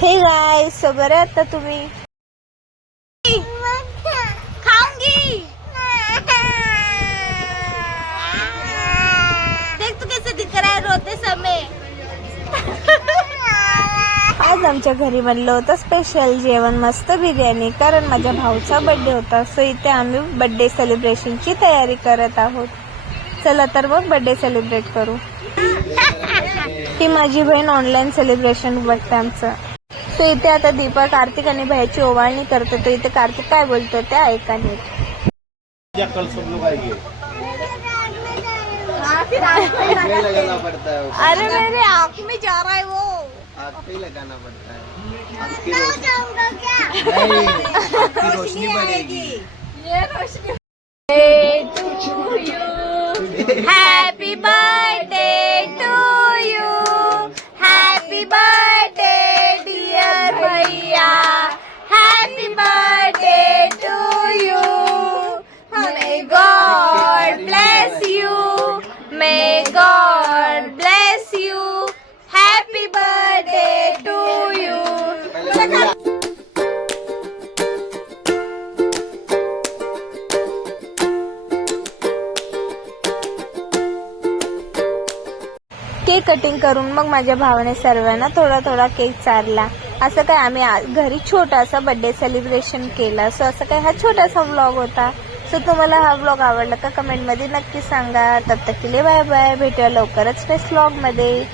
Hey guys, so बरे आता तुम्ही? खाऊंगी। देख तू कैसे दिख रहा है रोते समय। आज आमच्या घरी बनलं होतं स्पेशल जेवण, मस्त बिर्याणी, कारण माझ्या भाऊचा बर्थडे होता. सो इथे आम्ही बर्थडे सेलिब्रेशनची तयारी करत आहोत. चला तर मग बर्थडे सेलिब्रेट करू. ही माझी बहीण ऑनलाईन सेलिब्रेशन बघते आमचं. सो इथे आता दीपक, कार्तिक आणि भैयाची ओवाळणी करतो. तो इथे कार्तिक काय बोलतो ते ऐका नीट. कल सब लोग आएंगे। लगाना पड़ता है। अरे मेरे आँख में जा रहा है वो। आँख पे ही लगाना पड़ता है। आपकी रोशनी बढ़ेगी। ये रोशनी। Happy birthday to you, happy birthday dear भैया, happy birthday to you, may God bless you, may God bless you, happy birthday to you. Cake cutting करून मग माझ्या भावाने सर्वांना थोडा थोडा केक चारला. असं काय आम्ही घरी छोटासा बर्थडे सेलिब्रेशन केला. सो असं काय हा छोटासा व्लॉग होता. सो तुम्हाला हा व्लॉग आवडला का कमेंटमध्ये नक्की सांगा. तब तक के लिए बाय बाय. भेटूया लवकरच नेक्स्ट व्लॉग मध्ये.